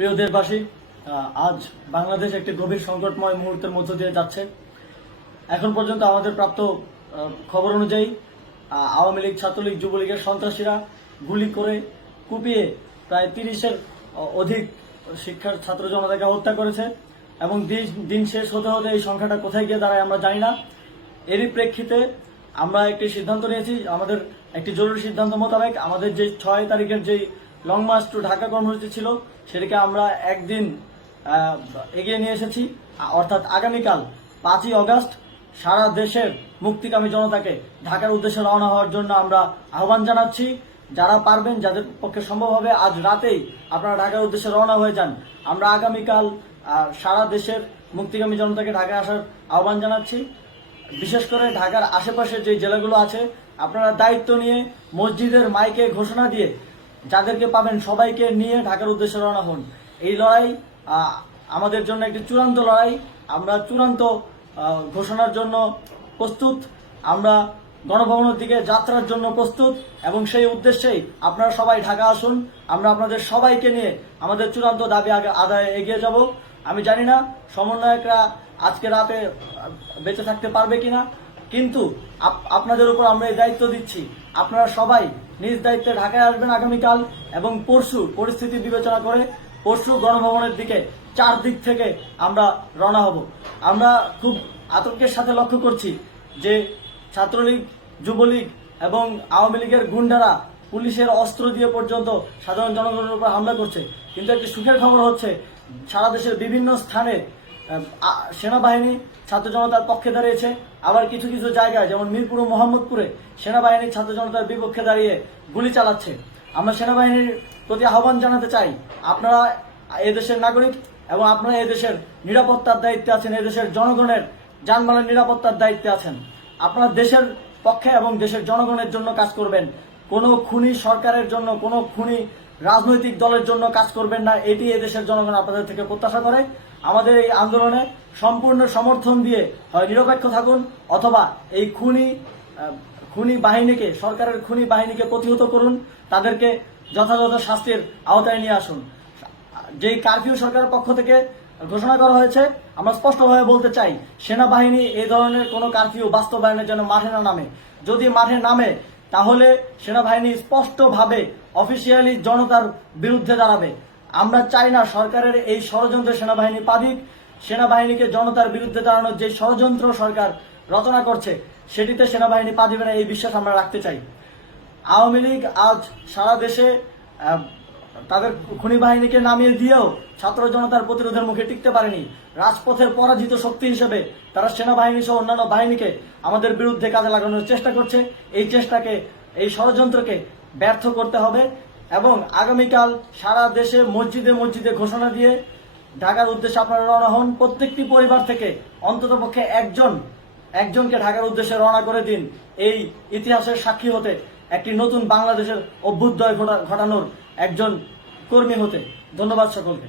প্রিয় দেশবাসী, আজ বাংলাদেশ একটি গভীর সংকটময় মুহূর্তের মধ্য দিয়ে যাচ্ছে। এখন পর্যন্ত আমাদের প্রাপ্ত খবর অনুযায়ী আওয়ামী লীগ, ছাত্রলীগ, যুবলীগের সন্ত্রাসীরা গুলি করে কুপিয়ে প্রায় 30-এর অধিক শিক্ষার ছাত্র জনতাকে হত্যা করেছে এবং দিন শেষ হতে হতে এই সংখ্যাটা কোথায় গিয়ে দাঁড়ায় আমরা জানি না। এরই প্রেক্ষিতে আমরা একটি সিদ্ধান্ত নিয়েছি, আমাদের একটি জরুরি সিদ্ধান্ত মোতাবেক আমাদের যে 6 তারিখের যে লং মার্চ টু ঢাকা কর্মসূচি ছিল সেটাকে আমরা একদিন এগিয়ে নিয়ে এসেছি। অর্থাৎ আগামীকাল 5ই অগস্ট সারা দেশের মুক্তিকামী জনতাকে ঢাকার উদ্দেশ্যে রওনা হওয়ার জন্য আমরা আহ্বান জানাচ্ছি। যারা পারবেন, যাদের পক্ষে সম্ভব হবে, আজ রাতেই আপনারা ঢাকার উদ্দেশ্যে রওনা হয়ে যান। আমরা আগামীকাল সারা দেশের মুক্তিকামী জনতাকে ঢাকায় আসার আহ্বান জানাচ্ছি। বিশেষ করে ঢাকার আশেপাশের যে জেলাগুলো আছে, আপনারা দায়িত্ব নিয়ে মসজিদের মাইকে ঘোষণা দিয়ে যাদেরকে পাবেন সবাইকে নিয়ে ঢাকার উদ্দেশ্যে রওনা হন। এই লড়াই আমাদের জন্য একটি চূড়ান্ত লড়াই। আমরা চূড়ান্ত ঘোষণার জন্য প্রস্তুত, আমরা গণভবনের দিকে যাত্রার জন্য প্রস্তুত এবং সেই উদ্দেশ্যেই আপনারা সবাই ঢাকা আসুন। আমরা আপনাদের সবাইকে নিয়ে আমাদের চূড়ান্ত দাবি আদায়ে এগিয়ে যাব। আমি জানি না সমন্বয়করা আজকে রাতে বেঁচে থাকতে পারবে কিনা, কিন্তু আপনাদের উপর আমরা এই দায়িত্ব দিচ্ছি। আপনারা সবাই নিজ দায়িত্বে ঢাকায় আসবেন আগামীকাল এবং পরশু পরিস্থিতি বিবেচনা করে পরশু গণভবনের দিকে 4 দিক থেকে আমরা রওনা হব। আমরা খুব আতঙ্কের সাথে লক্ষ্য করছি যে ছাত্রলীগ, যুবলীগ এবং আওয়ামী লীগের গুন্ডারা পুলিশের অস্ত্র দিয়ে পর্যন্ত সাধারণ জনগণের উপর হামলা করছে। কিন্তু একটি সুখের খবর হচ্ছে, সারা দেশের বিভিন্ন স্থানে সেনাবাহিনী ছাত্র জনতার পক্ষে দাঁড়িয়েছে। আবার কিছু কিছু জায়গায় যেমন মিরপুর ও মোহাম্মদপুরে সেনাবাহিনী ছাত্র জনতার বিপক্ষে দাঁড়িয়ে গুলি চালাচ্ছে। আমরা সেনাবাহিনীর প্রতি আহ্বান জানাতে চাই, আপনারা এদেশের নাগরিক এবং আপনারা এদেশের নিরাপত্তার দায়িত্বে আছেন, এদেশের জনগণের যানবাহনের নিরাপত্তার দায়িত্বে আছেন। আপনারা দেশের পক্ষে এবং দেশের জনগণের জন্য কাজ করবেন। কোনো খুনি সরকারের জন্য, কোনো খুনি রাজনৈতিক দলের জন্য কাজ করবেন না। এটি এদেশের জনগণ আপনাদের থেকে প্রত্যাশা করে। আমাদের এই আন্দোলনে সম্পূর্ণ সমর্থন দিয়ে হয় নিরপেক্ষ থাকুন, অথবা এই খুনি বাহিনীকে, সরকারের খুনি বাহিনীকে প্রতিহত করুন, তাদেরকে যথাযথ শাস্তির আওতায় নিয়ে আসুন। যেই কারফিউ সরকারের পক্ষ থেকে ঘোষণা করা হয়েছে, আমরা স্পষ্টভাবে বলতে চাই, সেনাবাহিনী এই ধরনের কোনো কারফিউ বাস্তবায়নের জন্য মাঠে না নামে। যদি মাঠে নামে তাহলে সেনাবাহিনী স্পষ্টভাবে অফিসিয়ালি জনতার বিরুদ্ধে দাঁড়াবে। আমরা চাই না সরকারের এই ষড়যন্ত্র সেনাবাহিনী পা দিক। সেনাবাহিনীকে জনতার বিরুদ্ধে দাঁড়ানোর যে ষড়যন্ত্র সরকার রচনা করছে সেটিতে সেনাবাহিনী পা দিবে না, এই বিশ্বাস আমরা রাখতে চাই। আওয়ামী লীগ আজ সারা দেশে তাদের খুনি বাহিনীকে নামিয়ে দিয়েও ছাত্র জনতার প্রতিরোধের মুখে টিকতে পারেনি। রাজপথের পরাজিত শক্তি হিসেবে তারা সেনাবাহিনী সহ অন্যান্য বাহিনীকে আমাদের বিরুদ্ধে কাজে লাগানোর চেষ্টা করছে। এই চেষ্টাকে, এই ষড়যন্ত্রকে ব্যর্থ করতে হবে এবং আগামীকাল সারা দেশে মসজিদে মসজিদে ঘোষণা দিয়ে ঢাকার উদ্দেশ্যে আপনারা রওনা হন। প্রত্যেকটি পরিবার থেকে অন্ততপক্ষে একজনকে ঢাকার উদ্দেশ্যে রওনা করে দিন, এই ইতিহাসের সাক্ষী হতে, একটি নতুন বাংলাদেশের অভ্যুদয় ঘটানোর একজন কর্মী হতে। ধন্যবাদ সকলকে।